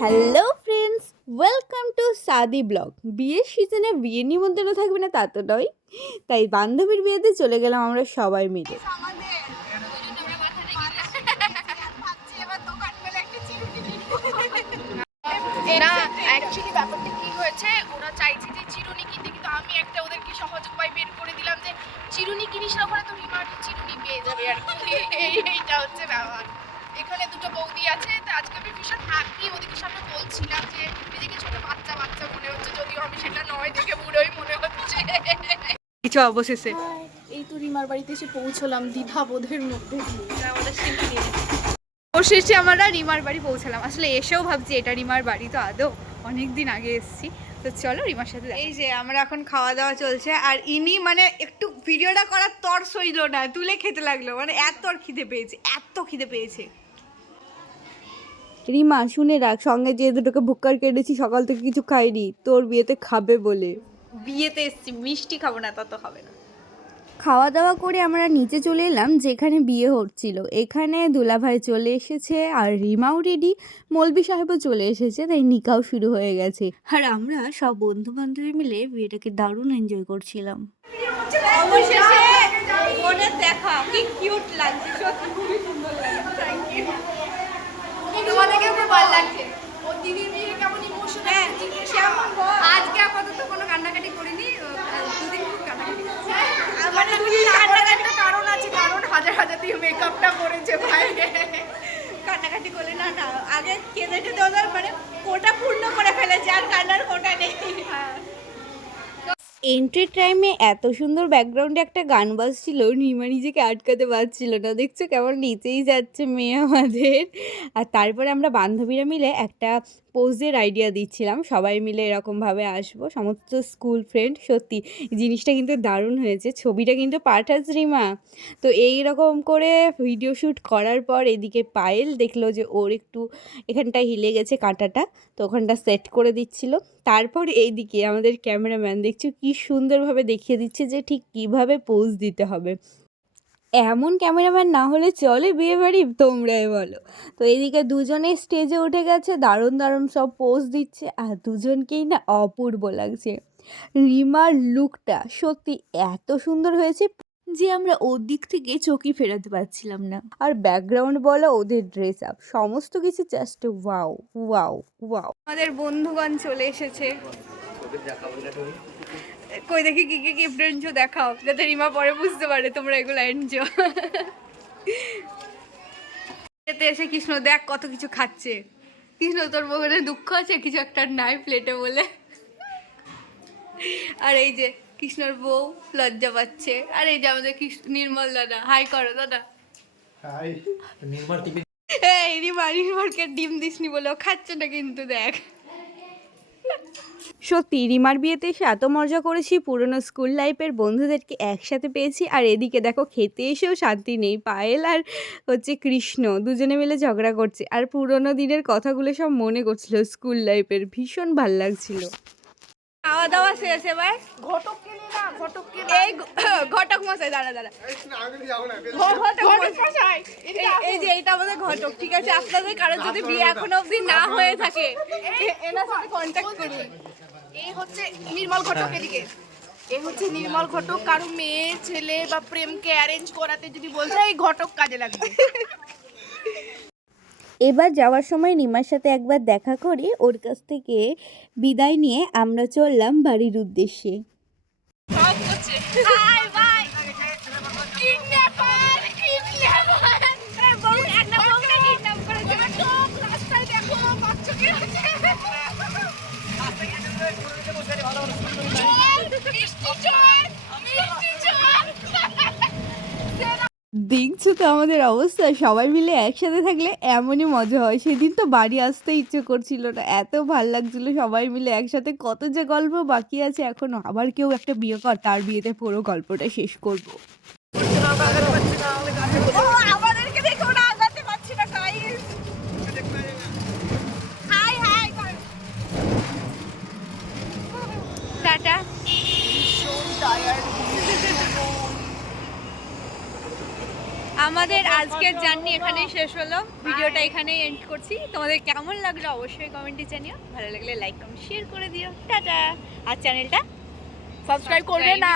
Hello friends, welcome to সাদি blog. বিয়ের সিজনে বিয়ে নিমন্ত্রণ থাকবে না তা তো নয়, তাই বান্ধবীর বিয়েতে চলে গেলাম আমরা সবাই মিলে। না অ্যাকচুয়ালি ব্যাপারটা কি হয়েছে, ওরা চাইছে যে চিরুনি কিনতে, কিন্তু আমি একটা ওদেরকে সহজ উপায় বের করে দিলাম যে চিরুনি কিনিস না, ওখানে তো রিমার চিরুনি পেয়ে যাবে আর কি। এইটা হচ্ছে ব্যাপার। এখানে দুটো বৌদি আছে, তো আজকে আমি ভীষণ হ্যাপি। ওদিকে সামনে বলছিলাম যে নিজেকে ছোট বাচ্চা বাচ্চা মনে হচ্ছে, যদিও আমি সেটা নয়, দেখে বুড়োই মনে হচ্ছে। কিছু অবশেষে এই তো রিমার বাড়িতে এসে পৌঁছলাম দ্বিধাবোধের মধ্যে। অবশেষে আমরা রিমার বাড়ি পৌঁছালাম। আসলে এসেও ভাবছি এটা রিমার বাড়ি তো আদৌ, অনেক দিন আগে এসেছি। তো চলো রিমার সাথে। এই যে আমরা এখন খাওয়া দাওয়া চলছে, আর ইনি মানে একটু ভিডিওটা করার তর সইল না, তুলে খেতে লাগলো। মানে এত খিদে পেয়েছে, এত খিদে পেয়েছে। রিমা শুনে রাখ, সঙ্গে যে দুটোকে ভুক্কার কেটেছি সকাল থেকে কিছু খাইনি, তোর বিয়েতে খাবে বলে। বিয়েতে এসছি, মিষ্টি খাবো না, তত খাবে না। খাওয়া দাওয়া করে আমরা নিচে চলে এলাম যেখানে বিয়ে হচ্ছিল। এখানে দুলাভাই চলে এসেছে আর রিমাও রেডি, মৌলবি সাহেবও চলে এসেছে, তাই নিকাও শুরু হয়ে গেছে। আর আমরা সব বন্ধু বান্ধবী মিলে বিয়েটাকে দারুণ এনজয় করছিলাম। অবশেষে বোনের দেখা, কি কিউট লাগছে, সত্যি খুবই সুন্দর লাগছে। Thank you. তোমাদেরকে খুব ভালো লাগছে। ও দিদির বিয়ে কেমন ইমোশনাল আজকে আপাতত কোনো কান্নাকাটি করিনি, দুদিন খুব কান্নাকাটি করছি। মানে কান্নাকাটির কারণ আছে, কারণ হাজার হাজার দিয়ে মেকআপটা করেছে ভাই। কান্নাকাটি করলে না না, আগে কেঁদে টেঁদে ওদের মানে কোটা পূর্ণ করে ফেলেছে, আর কান্নার কোটা নেই। এন্ট্রি টাইমে এত সুন্দর ব্যাকগ্রাউন্ডে একটা গান বাজছিল, রিমা নিজেকে আটকাতে পারছিল না। দেখছো কেমন নিচেই যাচ্ছে মেয়ে আমাদের। আর তারপরে আমরা বান্ধবীরা মিলে একটা পোজের আইডিয়া দিচ্ছিলাম, সবাই মিলে এরকমভাবে আসবো, সমস্ত স্কুল ফ্রেন্ড। সত্যি জিনিসটা কিন্তু দারুণ হয়েছে, ছবিটা কিন্তু পাঠাস রিমা। তো এই রকম করে ভিডিও শ্যুট করার পর এদিকে পায়েল দেখলো যে ওর একটু এখানটায় হিলে গেছে কাঁটাটা, তো ওখানটা সেট করে দিচ্ছিল। তারপর এইদিকে আমাদের ক্যামেরাম্যান দেখছো কি সুন্দরভাবে দেখিয়ে দিচ্ছে যে ঠিক কিভাবে পোজ দিতে হবে। এমন ক্যামেরাম্যান না হলে চলে বিয়ে বাড়ি, তোমরাই বলো। তো এইদিকে দুজনে স্টেজে উঠে গেছে, দারুণ দারুণ সব পোজ দিচ্ছে, আর দুজনকেই না অপূর্ব লাগছে। রিমার লুকটা সত্যি এত সুন্দর হয়েছে যে আমরা ওর দিক থেকে চোখই ফেরাতে পারছিলাম না। আর ব্যাকগ্রাউন্ড বলো, ওদের ড্রেস আপ, সমস্ত কিছু জাস্ট ওয়াও ওয়াও ওয়াও। আমাদের বন্ধুগণ চলে এসেছে, কই দেখি কি কি গিফট এনেছো দেখাও, যাতে রিমা পরে বুঝতে পারে তোমরা এগুলো এনেছো। এতে এসে কৃষ্ণ দেখ কত কিছু খাচ্ছে। কৃষ্ণ তোর মনে দুঃখ আছে কিছু একটা নাই প্লেটে বলে। আর এই যে কৃষ্ণর বউ লজ্জা পাচ্ছে, আর এই যে আমাদের নির্মল দাদা, হাই করো দাদা। হাই নির্মল টিভি। এই রিমারকে ডিম দিসনি বলে ও খাচ্ছে না কিন্তু দেখ। সত্যি রিমার বিয়েতে এসে এত মজা করেছি, পুরনো স্কুল লাইফের বন্ধুদেরকে একসাথে পেয়েছি। আর এদিকে দেখো খেতে এসেও শান্তি নেই, পায়েল আর হচ্ছে কৃষ্ণ দুজনে মিলে ঝগড়া করছে, আর পুরনো দিনের কথাগুলো সব মনে করছিল স্কুল লাইফের, ভীষণ ভাল লাগছিল। খাওয়া দাওয়া শেষ, এবার ঘটক কিনে না, ঘটক কিনে। এই ঘটক মশাই দাঁড়া দাঁড়া, ঘটক মশাই, এই যে এইটা আমাদের ঘটক, ঠিক আছে? আপনাদের কারোর যদি বিয়ে এখনো অবধি না হয়ে থাকে এনার সাথে কন্ট্যাক্ট করুন। এই হচ্ছে নির্মল ঘটক, এদিকে এই হচ্ছে নির্মল ঘটক। কারো মেয়ে ছেলে বা প্রেমকে অ্যারেঞ্জ করাতে যদি বলছে, এই ঘটক কাজে লাগবে। এবার যাওয়ার সময় রিমার সাথে একবার দেখা করে ওর কাছ থেকে বিদায় নিয়ে আমরা চললাম বাড়ির উদ্দেশ্যে। দেখছো তো আমাদের অবস্থা, সবাই মিলে একসাথে থাকলে এমনই মজা হয়। সেদিন তো বাড়ি আসতে ইচ্ছে করছিল না, এত ভাল লাগছিল সবাই মিলে একসাথে। কত যে গল্প বাকি আছে এখনো, আবার কেউ একটা বিয়ে কর, তার বিয়েতে পুরো গল্পটা শেষ করবো। আমাদেরকে দেখে ওরা আগাতে পারছি না, গাইস। High high tata. আমাদের আজকের জার্নি এখানেই শেষ হলো, ভিডিওটা এখানেই এন্ড করছি। তোমাদের কেমন লাগলো অবশ্যই কমেন্টে জানিও, ভালো লাগলে লাইক কমেন্ট শেয়ার করে দিও। টাটা। আর চ্যানেলটা সাবস্ক্রাইব করবে না।